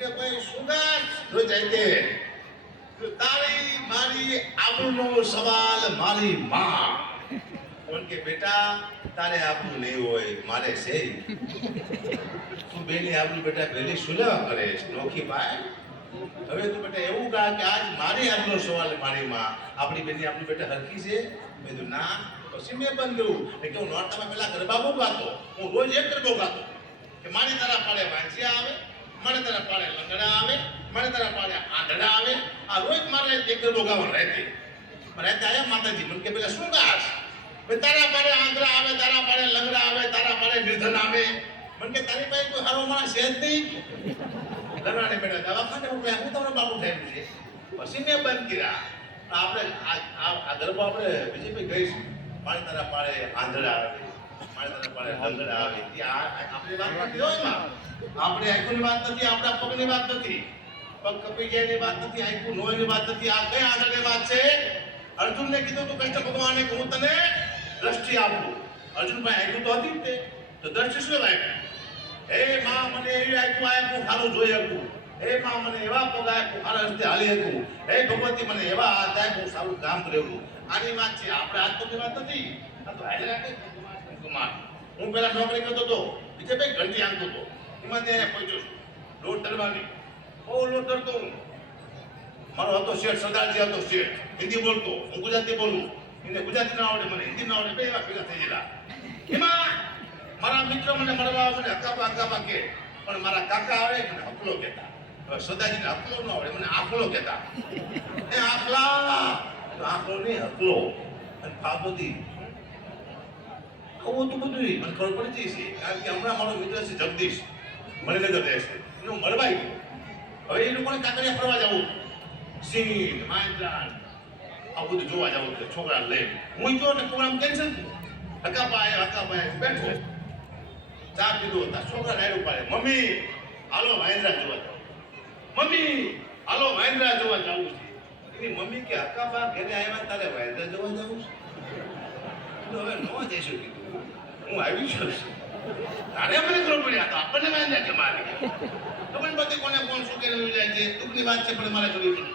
કે ભાઈ સુગાસ જો જાય તો તારી મારી આબરૂનો સવાલ મારી માં કોણ કે બેટા તારે આબરૂ નહીં હોય મારે છે તું બેની આબરૂ બેટા પહેલી સુલેવા કરે નોખી ભાઈ હવે તું બેટા એવું કહા કે આજ મારી આબરૂનો સવાલ મારી માં આપણી બેની આબરૂ બેટા હરખી છે મેં કીધું ના પછી મેં બંધ કર્યું કે હું નોરતામાં પેલા ગરબા બહુ ગાતો હું રોજ એક ગરબો ગાતો કે મારી તારા પાડે વાંચિયા આવે મારે તારા પાડે લંગડા આવે મારે તારા પાડે આંધળા આવે આ રોજ મારે એક ગરબો ગાવાનું રહેતી રહેતા આયા માતાજી મને કે પેલા શું ગાસ તારા પાડે આંધળા આવે તારા પાડે લંગડા આવે તારા પાડે નિર્ધન આવે મને કે તારી પાસે કોઈ હારો માણસ છે જ નહીં લંગડાને બેટા દવાખાને ઉઠાય હું તમને બાપુ થયેલું છે પછી મેં બંધ કર્યા આપણે આ ગરબો આપણે બીજી ભાઈ ગઈશું મારે તારા પાડે આંધળા આવે મારે તારા પાડે લંગડા આવે આપણી વાત નથી હોય માં આપણે આંખોની વાત નથી આપણા પગની વાત નથી પગ કપી ગયાની વાત નથી આંખું નોયની વાત નથી આ કઈ આગળની વાત છે અર્જુનને કીધું તો કૃષ્ણ ભગવાને કે હું તને દ્રષ્ટિ આપું અર્જુનભાઈ આંખું તો હતી જ તે તો દ્રષ્ટિ શું આપ્યું હે માં મને એવી આંખું આપ્યું સારું જોઈ શકું હે માં મને એવા પગ આપ્યું સારા રસ્તે હાલી શકું હે ભગવતી મને એવા હાથ આપ્યું સારું કામ કરેલું આની વાત છે આપણે હાથ પગની વાત નથી આ તો હાલે રાખે કુમાર હું પેલા નોકરી કરતો હતો બીજે ભાઈ ઘંટી આંકતો હતો એમાં ત્યાં પહોંચ્યો છું લોટ દરવાની બહુ લોટ ડરતો હું મારો હતો શેઠ સરદારજી હતો શેઠ હિન્દી બોલતો હું ગુજરાતી બોલું એને ગુજરાતી ના આવડે મને હિન્દી ના આવડે બે એવા ભેગા થઈ ગયેલા એમાં મારા મિત્ર મને મળવા મને હકાપા કે પણ મારા કાકા આવે મને હકલો કહેતા હવે સરદારજીને હકલો ન આવડે મને આખલો કહેતા એ આખલા આખલો નહીં હકલો અને ફાબોદી આવું તો બધું મને ખબર પડી જઈ છે કારણ કે હમણાં મારો મિત્ર છે જગદીશ મણિનગર રહે છે એનું મળવાઈ ગયું હવે એ લોકોને કાંકરિયા ફરવા જવું સિંહ માંડરાન આ બધું જોવા જવું છે છોકરા લઈ હું જો ને પ્રોગ્રામ કેન્સલ હકાપાય બેઠો ચા પીધો હતા છોકરા નાયરું પાડે મમ્મી હાલો મહેન્દ્રા જોવા જાવ મમ્મી હાલો મહેન્દ્રા જોવા જવું છે એની મમ્મી કે હકાપા ઘરે આવ્યા તારે મહેન્દ્રા જોવા જવું છે હવે ન જઈશું કીધું હું આવી છું તારે મને ખબર પડી તો આપણને મહેન્દ્રા કે મારી ખબર બધી કોને કોણ શું કરી જાય છે દુઃખની વાત છે પણ મારે કરવી પડી